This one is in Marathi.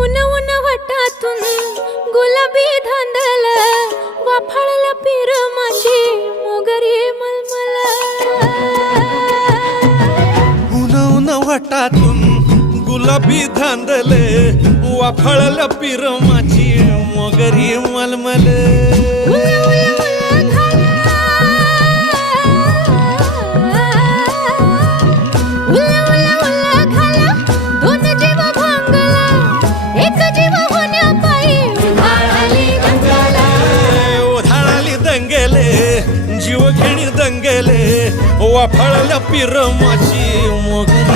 उन उन वटातून गुलाबी धांदल वाफाळल्या पिरमाची मोगरी मलमल उन उन वटातून गुलाबी धांदले वाफाळल्या पिरमाची मोगरी मलमल जीव घेणी दंगेले वाफाळल्या पिरमाची मोगरी